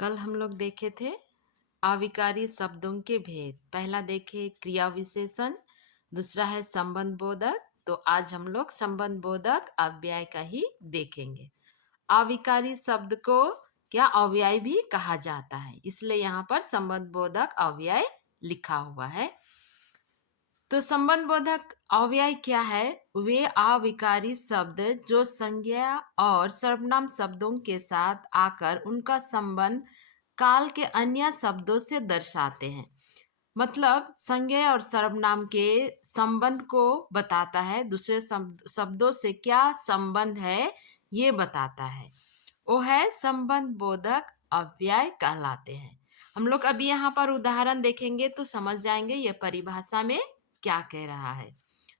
कल हम लोग देखे थे अविकारी शब्दों के भेद। पहला देखे क्रिया विशेषण, दूसरा है संबंध बोधक। तो आज हम लोग संबंध बोधक अव्यय का ही देखेंगे। अविकारी शब्द को क्या अव्यय भी कहा जाता है, इसलिए यहाँ पर संबंध बोधक अव्यय लिखा हुआ है। तो संबंध बोधक अव्यय क्या है? वे अविकारी शब्द जो संज्ञा और सर्वनाम शब्दों के साथ आकर उनका संबंध काल के अन्य शब्दों से दर्शाते हैं। मतलब संज्ञा और सर्वनाम के संबंध को बताता है, दूसरे शब्दों से क्या संबंध है ये बताता है, वो है संबंध बोधक अव्यय कहलाते हैं। हम लोग अभी यहाँ पर उदाहरण देखेंगे तो समझ जाएंगे ये परिभाषा में क्या कह रहा है।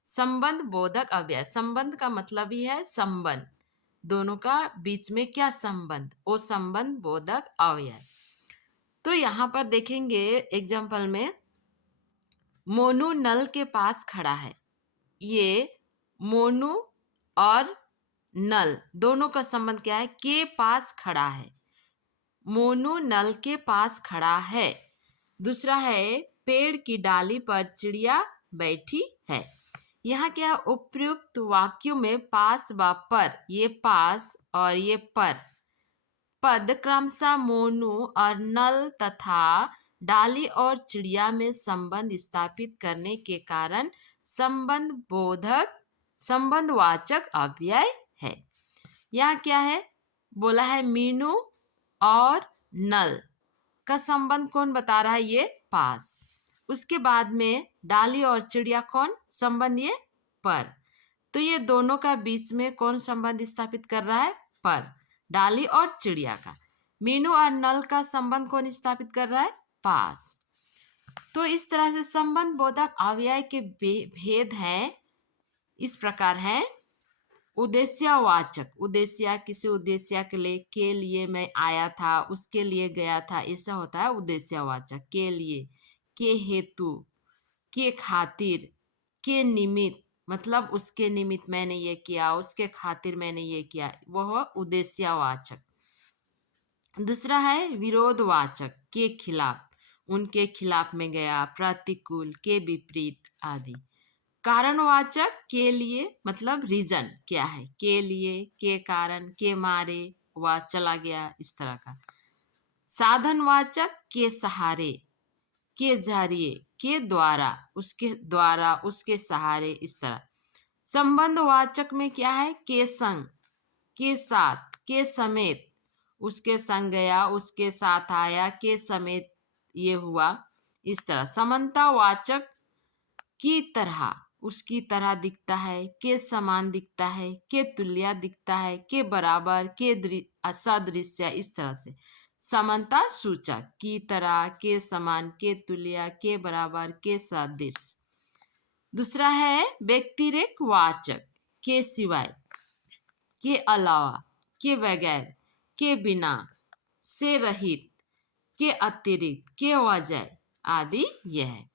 संबंध बोधक अव्यय, संबंध का मतलब ही है संबंध, दोनों का बीच में क्या संबंध, वो संबंध बोधक अव्यय। तो यहाँ पर देखेंगे एग्जाम्पल में, मोनू नल के पास खड़ा है। ये मोनू और नल दोनों का संबंध क्या है? के पास खड़ा है। मोनू नल के पास खड़ा है। दूसरा है पेड़ की डाली पर चिड़िया बैठी है। यहाँ क्या उपयुक्त वाक्यों में पास व पर, ये पास और ये पर पद क्रमशः मोनू और नल तथा डाली और चिड़िया में संबंध स्थापित करने के कारण संबंध बोधक संबंधवाचक अव्यय है। यहाँ क्या है बोला है? मीनू और नल का संबंध कौन बता रहा है? ये पास। उसके बाद में डाली और चिड़िया कौन संबंध? ये पर। तो ये दोनों का बीच में कौन संबंध स्थापित कर रहा है? पर, डाली और चिड़िया का। मीनू और नल का संबंध कौन स्थापित कर रहा है? पास। तो इस तरह से संबंध बोधक अव्यय के भेद हैं, इस प्रकार है। उद्देश्यवाचक, उद्देश्य किसी उद्देश्य के लिए मैं आया था, उसके लिए गया था, ऐसा होता है उद्देश्यवाचक। के लिए, के हेतु, के खातिर, के निमित्त, मतलब उसके निमित्त मैंने ये किया, उसके खातिर मैंने ये किया, वह उद्देश्यवाचक। दूसरा है विरोधवाचक, के खिलाफ, उनके खिलाफ में गया, प्रतिकूल, के विपरीत आदि। कारणवाचक, के लिए, मतलब रीजन क्या है, के लिए, के कारण, के मारे वह चला गया, इस तरह का। साधनवाचक, के सहारे, के जरिए, के द्वारा, उसके सहारे, इस तरह। संबंधवाचक में क्या है? के संग, के साथ, के समेत, उसके संग गया, उसके साथ आया, के समेत ये हुआ, इस तरह। समानतावाचक, की तरह, उसकी तरह दिखता है, के समान दिखता है, के तुल्य दिखता है, के बराबर, के सदृश्य, इस तरह से। समानता सूचक, की तरह, के समान, के तुल्य, के बराबर, के सदृश। दूसरा है व्यतिरेक वाचक, के सिवाय, के अलावा, के बगैर, के बिना, से रहित, के अतिरिक्त, के वजह आदि यह है।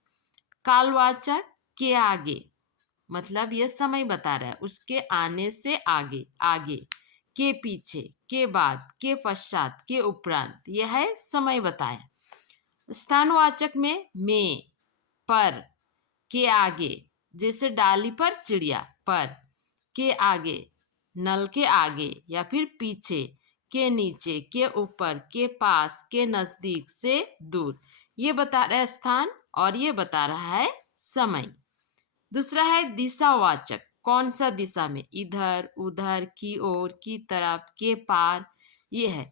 कालवाचक, के आगे, मतलब यह समय बता रहा है, उसके आने से आगे, आगे, के पीछे, के बाद, के पश्चात, के उपरांत, यह है समय बताया। स्थानवाचक में, पर, के आगे, जैसे डाली पर चिड़िया, पर, के आगे, नल के आगे या फिर पीछे, के नीचे, के ऊपर, के पास, के नजदीक, से दूर, ये बता रहा है स्थान और ये बता रहा है समय। दूसरा है दिशावाचक, कौन सा दिशा में, इधर, उधर, की ओर, की तरफ, के पार, ये है।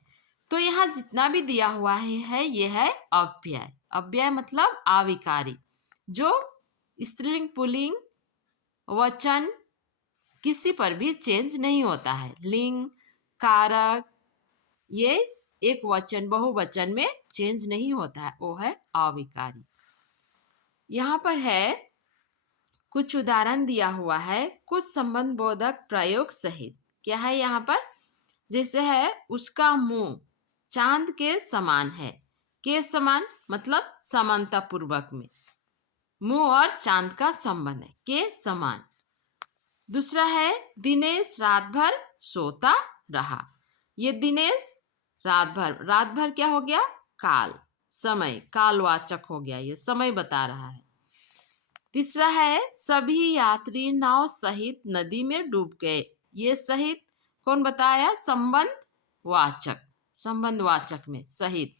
तो यहाँ जितना भी दिया हुआ है ये है अव्यय। अव्यय मतलब अविकारी, जो स्त्रीलिंग, पुल्लिंग, वचन किसी पर भी चेंज नहीं होता है। लिंग, कारक, ये एक वचन बहुवचन में चेंज नहीं होता है, वो है अविकारी। यहाँ पर है कुछ उदाहरण दिया हुआ है, कुछ संबंध बोधक प्रयोग सहित। क्या है यहाँ पर? जैसे है उसका मुंह चांद के समान है। के समान मतलब समानता पूर्वक में, मुंह और चांद का संबंध है, के समान। दूसरा है दिनेश रात भर सोता रहा। ये दिनेश रात भर क्या हो गया? काल, समय, कालवाचक हो गया, ये समय बता रहा है। तीसरा है सभी यात्री नाव सहित नदी में डूब गए। ये सहित कौन बताया? संबंध वाचक, संबंध वाचक में सहित।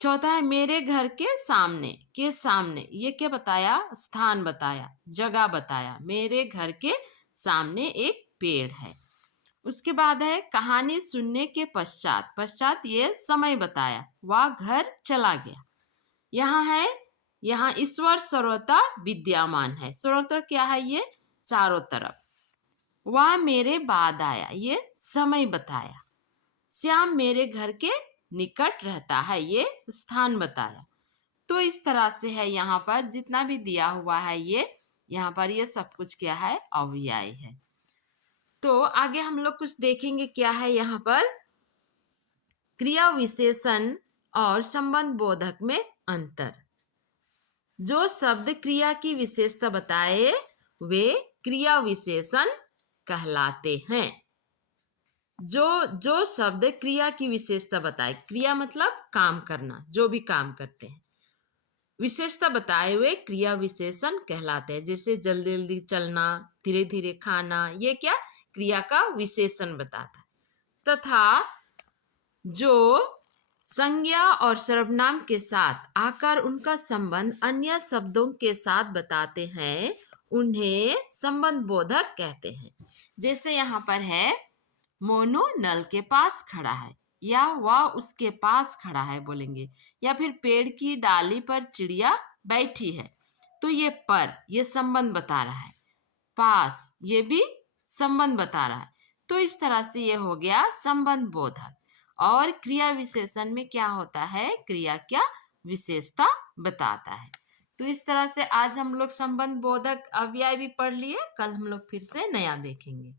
चौथा है मेरे घर के सामने, ये क्या बताया? स्थान बताया, जगह बताया। मेरे घर के सामने एक पेड़ है। उसके बाद है कहानी सुनने के पश्चात ये समय बताया, वह घर चला गया। यहाँ ईश्वर सर्वथा विद्यमान है। सर्वत्र क्या है? ये चारों तरफ। वह मेरे बाद आया, ये समय बताया। श्याम मेरे घर के निकट रहता है, ये स्थान बताया। तो इस तरह से है, यहाँ पर जितना भी दिया हुआ है ये यहाँ पर ये सब कुछ क्या है? अव्यय है। तो आगे हम लोग कुछ देखेंगे क्या है यहाँ पर। क्रिया विशेषण और संबंध बोधक में अंतर। जो शब्द क्रिया की विशेषता बताए वे क्रिया विशेषण कहलाते हैं। जो शब्द क्रिया की विशेषता बताए, क्रिया मतलब काम करना, जो भी काम करते हैं, विशेषता बताए हुए क्रिया विशेषण कहलाते हैं। जैसे जल्दी जल्दी चलना, धीरे धीरे खाना, ये क्या? क्रिया का विशेषण बताता है। तथा जो संज्ञा और सर्वनाम के साथ आकर उनका संबंध अन्य शब्दों के साथ बताते हैं, उन्हें संबंध बोधक कहते हैं। जैसे यहाँ पर है मोनू नल के पास खड़ा है, या वह उसके पास खड़ा है बोलेंगे, या फिर पेड़ की डाली पर चिड़िया बैठी है। तो ये संबंध बता रहा है। पास, ये भी संबंध बता रहा है। तो इस तरह से ये हो गया संबंध बोधक। और क्रिया विशेषण में क्या होता है? क्रिया क्या विशेषता बताता है। तो इस तरह से आज हम लोग संबंध बोधक अव्यय भी पढ़ लिए। कल हम लोग फिर से नया देखेंगे।